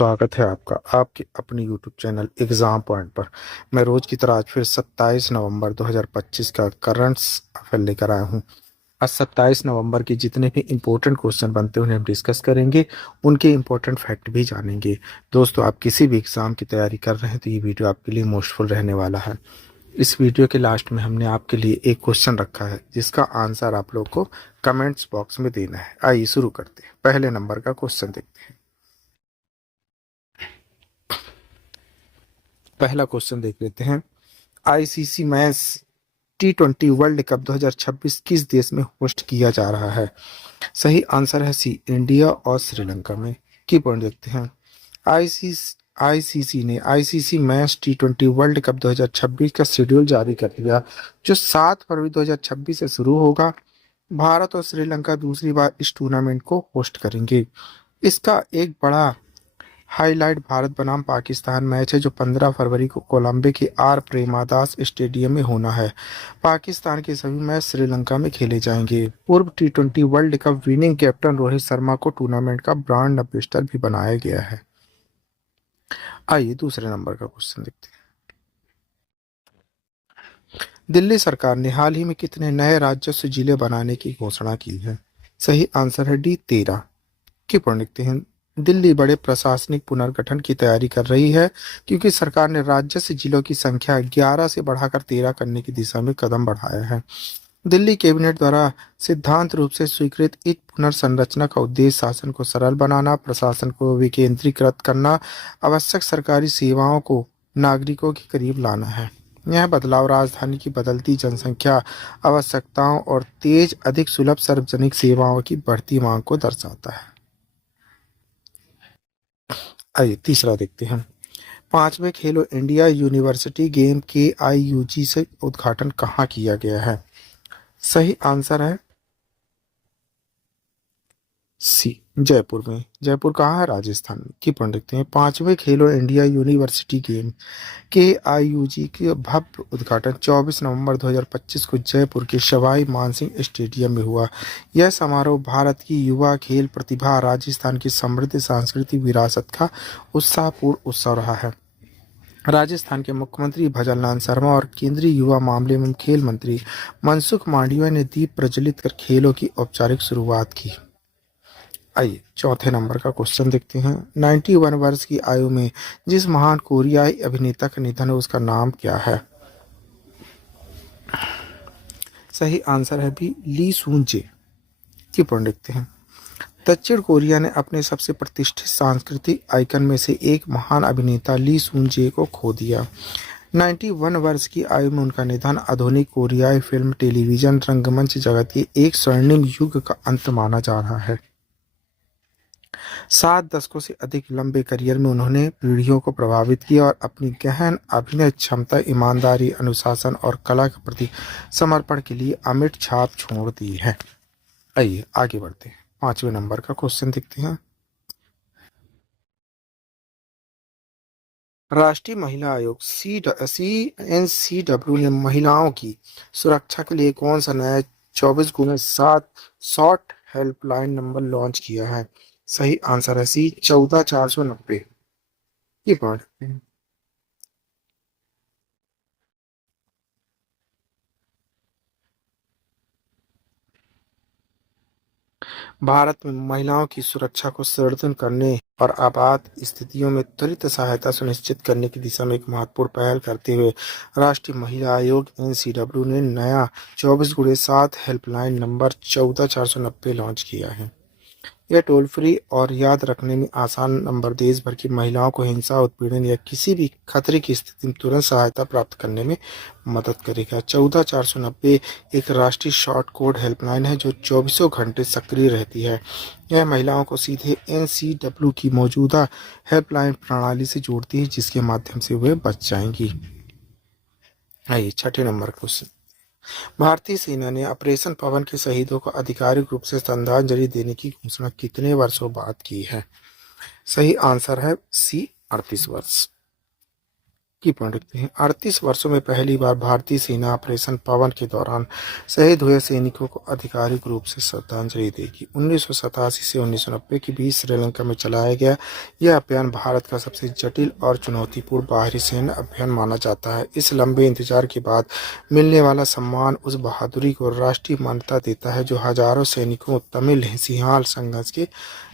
स्वागत है आपका आपके अपने YouTube चैनल एग्जाम पॉइंट पर। मैं रोज की तरह आज फिर 27 नवंबर 2025 का करंट्स अफेयर लेकर आया हूं। आज 27 नवंबर के जितने भी इम्पोर्टेंट क्वेश्चन बनते हैं उन्हें हम डिस्कस करेंगे, उनके इम्पोर्टेंट फैक्ट भी जानेंगे। दोस्तों, आप किसी भी एग्जाम की तैयारी कर रहे हैं तो ये वीडियो आपके लिए मोस्टफुल रहने वाला है। इस वीडियो के लास्ट में हमने आपके लिए एक क्वेश्चन रखा है जिसका आंसर आप लोग को कमेंट्स बॉक्स में देना है। आइए शुरू करते हैं। पहले नंबर का क्वेश्चन देखते हैं। पहला क्वेश्चन देख लेते हैं। ICC match T20 world cup 2026 किस देश में होस्ट किया जा रहा है? सही आंसर है सी, इंडिया और श्रीलंका में। की पॉइंट देखते हैं। आईसीसी ने ICC match T20 world cup 2026 का शेड्यूल जारी कर दिया, जो 7 फरवरी 2026 से शुरू होगा। भारत और श्रीलंका दूसरी बार इस टूर्नामेंट को होस्ट करेंगे। इसका एक बड़ा हाईलाइट भारत बनाम पाकिस्तान मैच है, जो 15 फरवरी को कोलंबो के आर प्रेमादास स्टेडियम में होना है। पाकिस्तान के सभी मैच श्रीलंका में खेले जाएंगे। पूर्व T20 world cup winning captain Rohit Sharma को टूर्नामेंट का ब्रांड एम्बेसडर भी बनाया गया है। आइए दूसरे नंबर का क्वेश्चन देखते हैं। दिल्ली सरकार ने हाल ही में कितने नए राजस्व जिले बनाने की घोषणा की है? सही आंसर है डी, 13। की पॉइंट लिखते हैं। दिल्ली बड़े प्रशासनिक पुनर्गठन की तैयारी कर रही है, क्योंकि सरकार ने राज्य जिलों की संख्या 11 से बढ़ाकर 13 करने की दिशा में कदम बढ़ाया है। दिल्ली कैबिनेट द्वारा सिद्धांत रूप से स्वीकृत इस पुनर्संरचना का उद्देश्य शासन को सरल बनाना, प्रशासन को विकेंद्रीकृत करना, आवश्यक सरकारी सेवाओं को नागरिकों के करीब लाना है। यह बदलाव राजधानी की बदलती जनसंख्या, आवश्यकताओं और तेज अधिक सुलभ सार्वजनिक सेवाओं की बढ़ती मांग को दर्शाता है। आइए तीसरा देखते हैं। 5वें खेलो इंडिया यूनिवर्सिटी गेम के आईयूजी से उद्घाटन कहाँ किया गया है? सही आंसर है सी, जयपुर में। जयपुर कहाँ है? राजस्थान में। की पॉइंट देखते हैं। 5वें खेलो इंडिया यूनिवर्सिटी गेम के आईयूजी के भव्य उद्घाटन 24 नवंबर 2025 को जयपुर के सवाई मानसिंह स्टेडियम में हुआ। यह समारोह भारत की युवा खेल प्रतिभा, राजस्थान की समृद्ध सांस्कृतिक विरासत का उत्साहपूर्ण उत्सव रहा है। राजस्थान के मुख्यमंत्री भजनलाल शर्मा और केंद्रीय युवा मामले एवं खेल मंत्री मनसुख मांडविया ने दीप प्रज्वलित कर खेलों की औपचारिक शुरुआत की। आइए चौथे नंबर का क्वेश्चन देखते हैं। 91 वर्ष की आयु में जिस महान कोरियाई अभिनेता का निधन है, उसका नाम क्या है? सही आंसर है भी, ली सून जे। की पॉइंट देखते हैं। दक्षिण कोरिया ने अपने सबसे प्रतिष्ठित सांस्कृतिक आइकन में से एक महान अभिनेता ली सून जे को खो दिया। 91 वर्ष की आयु में उनका निधन आधुनिक कोरियाई फिल्म, टेलीविजन, रंगमंच जगत के एक स्वर्णिम युग का अंत माना जा रहा है। 7 दशकों से अधिक लंबे करियर में उन्होंने पीढ़ियों को प्रभावित किया और अपनी गहन अभिनय क्षमता, ईमानदारी, अनुशासन और कला के प्रति समर्पण के लिए अमिट छाप छोड़ दी है। आइए आगे बढ़ते हैं। 5वें नंबर का क्वेश्चन देखते हैं। राष्ट्रीय महिला आयोग CNCW ने महिलाओं की सुरक्षा के लिए कौन सा नया 24x7 short helpline number launch किया है? सही आंसर है सी, 14490। ये पढ़ते हैं। भारत में महिलाओं की सुरक्षा को सुदृढ़ करने और आपात स्थितियों में त्वरित सहायता सुनिश्चित करने की दिशा में एक महत्वपूर्ण पहल करते हुए राष्ट्रीय महिला आयोग NCW ने नया 24x7 हेल्पलाइन नंबर 14490 लॉन्च किया है। यह टोल फ्री और याद रखने में आसान नंबर देश भर की महिलाओं को हिंसा, उत्पीड़न या किसी भी खतरे की स्थिति में तुरंत सहायता प्राप्त करने में मदद करेगा। 14490 एक राष्ट्रीय शॉर्ट कोड हेल्पलाइन है जो 24 घंटे सक्रिय रहती है। यह महिलाओं को सीधे NCW की मौजूदा हेल्पलाइन प्रणाली से जोड़ती है, जिसके माध्यम से वे बच जाएंगी। आइए छठे नंबर क्वेश्चन। भारतीय सेना ने ऑपरेशन पवन के शहीदों को आधिकारिक रूप से श्रद्धांजलि देने की घोषणा कितने वर्षों बाद की है? सही आंसर है सी, 38 वर्ष। की पॉइंट रखते हैं। 38 वर्षों में पहली बार भारतीय सेना ऑपरेशन पवन के दौरान शहीद हुए सैनिकों को आधिकारिक रूप से श्रद्धांजलि देगी। 1987 से 1990 के बीच श्रीलंका में चलाया गया यह अभियान भारत का सबसे जटिल और चुनौतीपूर्ण बाहरी सैन्य अभियान माना जाता है। इस लंबे इंतजार के बाद मिलने वाला सम्मान उस बहादुरी को राष्ट्रीय मान्यता देता है जो हजारों सैनिकों तमिल सिंहाल संघर्ष के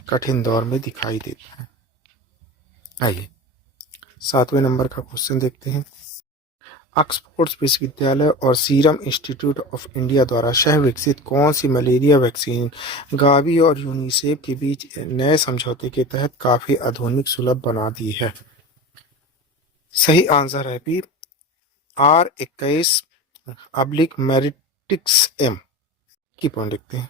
कठिन दौर में दिखाई देता है। आइए 7वें नंबर का क्वेश्चन देखते हैं। ऑक्सफोर्ड विश्वविद्यालय और सीरम इंस्टीट्यूट ऑफ इंडिया द्वारा सह विकसित कौन सी मलेरिया वैक्सीन गावी और यूनिसेफ के बीच नए समझौते के तहत काफी आधुनिक सुलभ बना दी है? सही आंसर है बी R21/मेरिटिक्स-M की पॉइंट देखते हैं।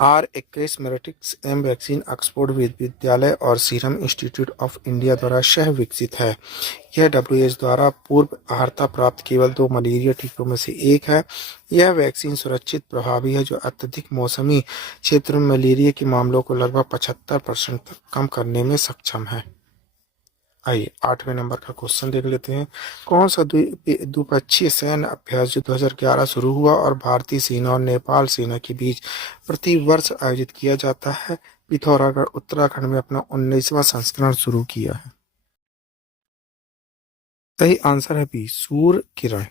R21 मेरिटिक्स-M वैक्सीन ऑक्सफोर्ड विश्वविद्यालय और सीरम इंस्टीट्यूट ऑफ इंडिया द्वारा सह विकसित है। यह WHO द्वारा पूर्व अर्हता प्राप्त केवल 2 मलेरिया टीकों में से एक है। यह वैक्सीन सुरक्षित, प्रभावी है जो अत्यधिक मौसमी क्षेत्रों में मलेरिया के मामलों को लगभग 75% तक कम करने में सक्षम है। आइए 8वें नंबर का क्वेश्चन देख लेते हैं। कौन सा द्विपक्षीय सैन्य अभ्यास जो 2011 शुरू हुआ और भारतीय सेना और नेपाल सेना के बीच प्रति वर्ष आयोजित किया जाता है? पिथौरागढ़ उत्तराखंड में अपना 19वां संस्करण शुरू किया है। सही आंसर है बी सूर्य किरण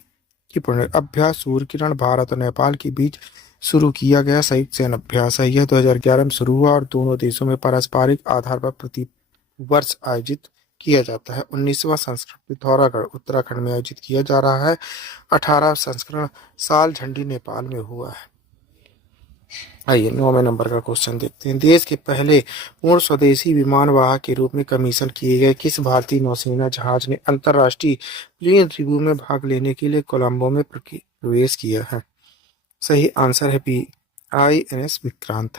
की पॉइंट। अभ्यास सूर्य किरण भारत और नेपाल के बीच शुरू किया गया संयुक्त सैन्य अभ्यास है। यह 2011 में शुरू हुआ और दोनों देशों में पारस्परिक आधार पर प्रति वर्ष आयोजित किया जाता है। 19वां संस्करण पिथौरागढ़ उत्तराखंड में आयोजित किया जा रहा है। 18वां संस्करण साल झंडी नेपाल में हुआ है। आइए 9वें नंबर का क्वेश्चन देखते हैं। देश के पहले पूर्ण स्वदेशी विमान वाहक के रूप में कमीशन किए गए किस भारतीय नौसेना जहाज ने अंतर्राष्ट्रीय प्लेन रिव्यू में भाग लेने के लिए कोलंबो में प्रवेश किया है? सही आंसर है बी INS विक्रांत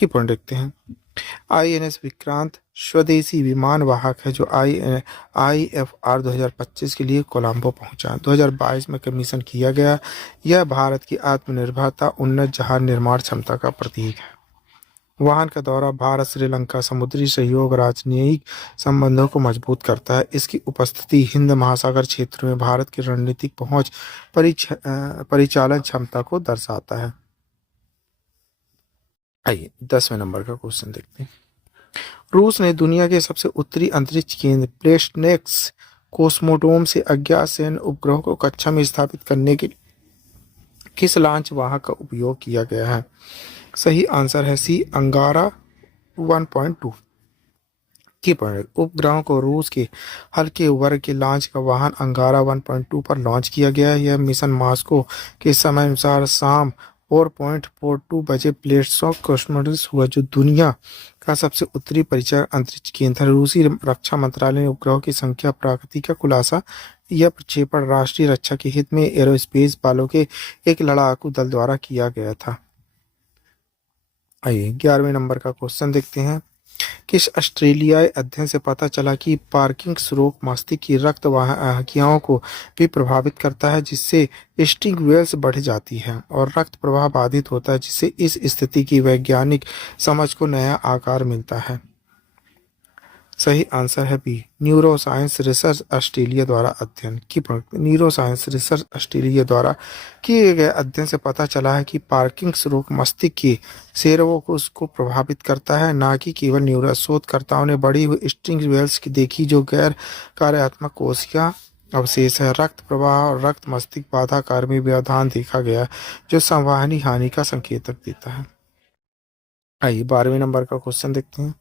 की पॉइंट देखते हैं। INS विक्रांत स्वदेशी विमान वाहक है जो IFR 2025 के लिए कोलंबो पहुंचा। 2022 में कमीशन किया गया। यह भारत की आत्मनिर्भरता, उन्नत जहाज निर्माण क्षमता का प्रतीक है। वाहन का दौरा भारत श्रीलंका समुद्री सहयोग राजनयिक संबंधों को मजबूत करता है। इसकी उपस्थिति हिंद महासागर क्षेत्र में भारत की रणनीतिक पहुंच, परिचालन क्षमता को दर्शाता है। आइए 10वें नंबर का क्वेश्चन देखते हैं। रूस ने दुनिया के सबसे उत्तरी अंतरिक्ष केंद्र प्लेस्टनेक्स कोस्मोडोम से अज्ञात सैन्य उपग्रह को कक्षा में स्थापित करने के लिए किस लॉन्च वाहक का उपयोग किया गया है? सही आंसर है सी अंगारा 1.2 की पॉइंट। उपग्रहों को रूस के हल्के वर्ग के लॉन्च का वाहन अंगारा 1.2 पर लॉन्च किया गया। यह मिशन मॉस्को के समय अनुसार शाम 4.42 बजे प्लेटसॉक कॉस्मोडोस हुआ जो दुनिया का सबसे उत्तरी परिचय अंतरिक्ष केंद्र है। रूसी रक्षा मंत्रालय ने उपग्रहों की संख्या प्रकृति का खुलासा। यह प्रक्षेपण राष्ट्रीय रक्षा के हित में एरोस्पेस बालों के एक लड़ाकू दल द्वारा किया गया था। आइए 11वें नंबर का क्वेश्चन देखते हैं। किस ऑस्ट्रेलियाई अध्ययन से पता चला कि पार्किंसंग रोग मस्तिष्क की रक्त वाहिकाओं को भी प्रभावित करता है जिससे स्टिंग वेल्स बढ़ जाती है और रक्त प्रवाह बाधित होता है जिससे इस स्थिति की वैज्ञानिक समझ को नया आकार मिलता है? सही आंसर है बी न्यूरोसाइंस रिसर्च ऑस्ट्रेलिया द्वारा अध्ययन की न्यूरोसाइंस रिसर्च ऑस्ट्रेलिया द्वारा किए गए अध्ययन से पता चला है कि पार्किंसंग रोग मस्तिष्क के सेरवों को उसको प्रभावित करता है, ना कि केवल न्यूरो। शोधकर्ताओं ने बढ़ी हुई स्टिंग वेल्स की देखी जो गैर कार्यात्मक कोशिका अवशेष है। रक्त प्रवाह और रक्त मस्तिष्क बाधाकार में व्यवधान देखा गया जो संवहनी हानि का संकेतक देता है। आइए 12वें नंबर का क्वेश्चन देखते हैं।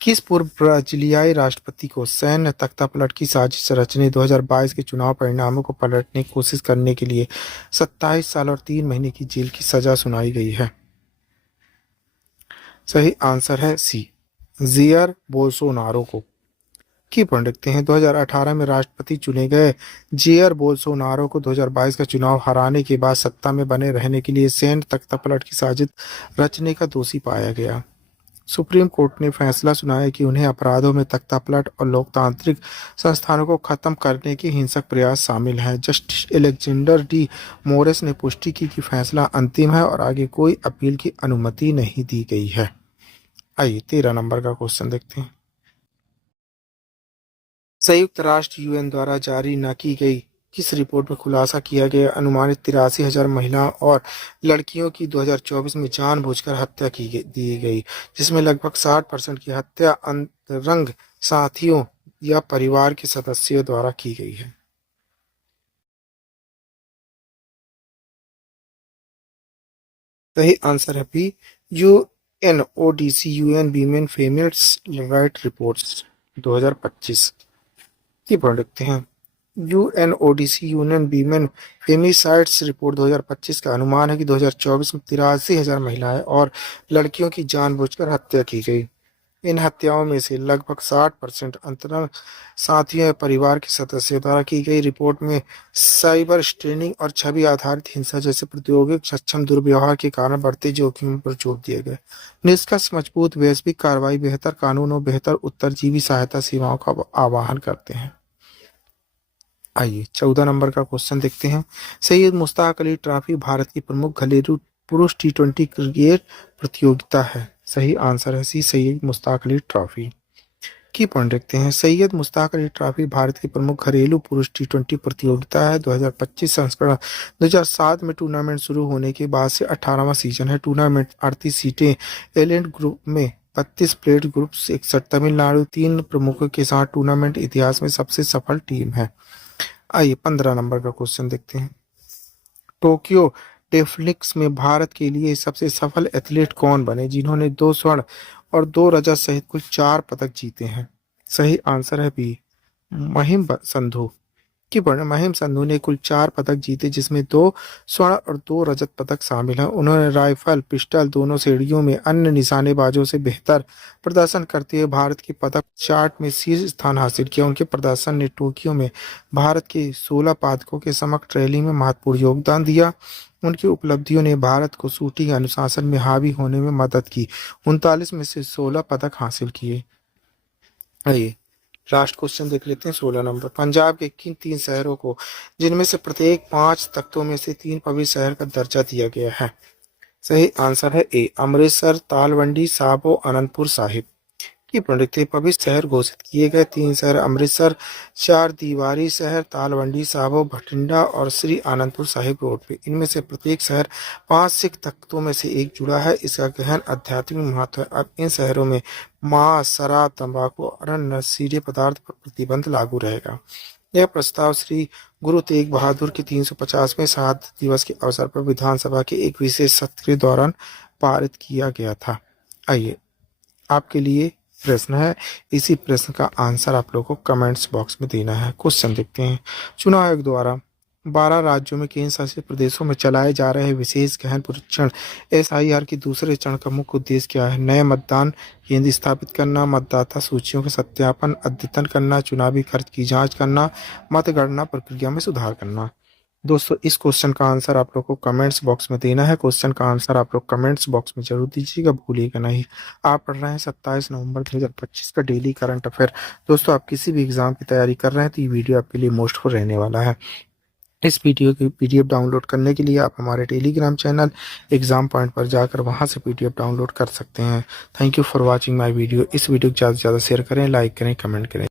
किस पूर्व ब्राजीलियाई राष्ट्रपति को सैन्य तख्तापलट की साजिश रचने 2022 के चुनाव परिणामों को पलटने की कोशिश करने के लिए 27 साल और 3 महीने की जेल की सजा सुनाई गई है? सही आंसर है सी जियर बोल्सोनारो को की पॉइंट रखते हैं। 2018 में राष्ट्रपति चुने गए जेयर बोल्सोनारो को 2022 का चुनाव हराने के बाद सत्ता में बने रहने के लिए सैन्य तख्तापलट की साजिश रचने का दोषी पाया गया। सुप्रीम कोर्ट ने फैसला सुनाया कि उन्हें अपराधों में तख्तापलट और लोकतांत्रिक संस्थानों को खत्म करने के हिंसक प्रयास शामिल हैं। जस्टिस एलेक्जेंडर डी मोरेस ने पुष्टि की कि फैसला अंतिम है और आगे कोई अपील की अनुमति नहीं दी गई है। आइए 13 नंबर का क्वेश्चन देखते हैं। संयुक्त राष्ट्र यूएन द्वारा जारी न की गई किस रिपोर्ट में खुलासा किया गया अनुमानित 83,000 महिलाओं और लड़कियों की 2024 में जानबूझकर हत्या दी गई, जिसमें लगभग 60% की हत्या अंतरंग साथियों या परिवार के सदस्यों द्वारा की गई है। सही आंसर है B, UNODC UN women females right reports 2025 की पढ़ रखते हैं। UNODC union women femicides report 2025 का अनुमान है कि 2024 में 83,000 महिलाएं और लड़कियों की जानबूझकर हत्या की गई। इन हत्याओं में से लगभग 60% अंतरंग साथियों या परिवार के सदस्यों द्वारा की गई। रिपोर्ट में साइबर स्ट्रेनिंग और छवि आधारित हिंसा जैसे प्रौद्योगिक सक्षम दुर्व्यवहार के कारण बढ़ते जोखिम पर जोर दिया गया। निष्कर्ष मजबूत वैश्विक कार्रवाई, बेहतर कानून और बेहतर उत्तरजीवी सहायता सेवाओं का आह्वान करते हैं। आइए 14 नंबर का क्वेश्चन देखते हैं। सैयद मुश्ताक अली ट्रॉफी भारत की प्रमुख घरेलू पुरुष टी20 क्रिकेट प्रतियोगिता है। सही आंसर है सी, सैयद मुश्ताक अली ट्रॉफी की पॉइंट देखते हैं। सैयद मुश्ताक अली ट्रॉफी भारत की प्रमुख घरेलू पुरुष टी20 प्रतियोगिता है। 2025 संस्करण 2007 में टूर्नामेंट शुरू होने के बाद से 18वां सीजन है। टूर्नामेंट 38 सीटें एलिट ग्रुप में 32 प्लेट ग्रुप 61 तमिलनाडु 3 प्रमुखों के साथ टूर्नामेंट इतिहास में सबसे सफल टीम है। आइए 15 नंबर का क्वेश्चन देखते हैं। टोक्यो डेफलिक्स में भारत के लिए सबसे सफल एथलीट कौन बने जिन्होंने 2 स्वर्ण और 2 रजत सहित कुल 4 पदक जीते हैं। सही आंसर है बी, महिम संधू की पढ़े। महिम संधू ने कुल 4 पदक जीते, जिसमें 2 स्वर्ण और 2 रजत पदक शामिल हैं। उन्होंने राइफल पिस्टल दोनों श्रेणियों में अन्य निशानेबाजों से बेहतर प्रदर्शन करते हुए भारत की पदक चार्ट में शीर्ष स्थान हासिल किया। उनके प्रदर्शन ने टोक्यो में भारत के 16 पदकों के समग्र रैली में महत्वपूर्ण योगदान दिया। उनकी उपलब्धियों ने भारत को शूटिंग अनुशासन में हावी होने में मदद की। 39 में से 16 पदक हासिल किए। आइए लास्ट क्वेश्चन देख लेते हैं। 16 नंबर, पंजाब के किन 3 शहरों को जिनमें से प्रत्येक 5 तख्तों में से 3 पवित्र शहर का दर्जा दिया गया है। सही आंसर है ए, अमृतसर, तालवंडी, साबो, अनंतपुर साहिब की पवित्र शहर घोषित किए गए 3 शहर अमृतसर, 4 दीवारी शहर, तालवंडी, साबो, भटिंडा और श्री आनंदपुर साहिब रोड पे। इनमें से प्रत्येक शहर 5 सिख तख्तों में से एक जुड़ा है। इसका गहन आध्यात्मिक महत्व है। अब इन शहरों में मांस, शराब, तंबाकू और अन्य नशीले पदार्थ पर प्रतिबंध लागू रहेगा। यह प्रस्ताव श्री गुरु तेग बहादुर के 350वें शहादत दिवस के अवसर पर विधानसभा के एक विशेष सत्र के दौरान पारित किया गया था। आइए आपके लिए प्रश्न है, इसी प्रश्न का आंसर आप लोगों को कमेंट्स बॉक्स में देना है। क्वेश्चन देखते हैं। चुनाव आयोग द्वारा 12 राज्यों में केंद्र शासित प्रदेशों में चलाए जा रहे विशेष गहन परीक्षण एसआईआर के दूसरे चरण का मुख्य उद्देश्य क्या है। नए मतदान केंद्र स्थापित करना, मतदाता सूचियों का सत्यापन अद्यतन करना, चुनावी खर्च की जांच करना, मतगणना प्रक्रिया में सुधार करना। दोस्तों इस क्वेश्चन का आंसर आप लोग को कमेंट्स बॉक्स में देना है। क्वेश्चन का आंसर आप लोग कमेंट्स बॉक्स में जरूर दीजिएगा, भूलिएगा नहीं। आप पढ़ रहे हैं 27 नवंबर 2025 का डेली करंट अफेयर। दोस्तों आप किसी भी एग्जाम की तैयारी कर रहे हैं तो ये वीडियो आपके लिए मोस्टफुल रहने वाला है। इस वीडियो की पीडीएफ डाउनलोड करने के लिए आप हमारे टेलीग्राम चैनल एग्जाम पॉइंट पर जाकर वहां से पीडीएफ डाउनलोड कर सकते हैं। Thank you for watching my video. इस वीडियो को ज़्यादा से ज़्यादा शेयर करें, लाइक करें, कमेंट करें।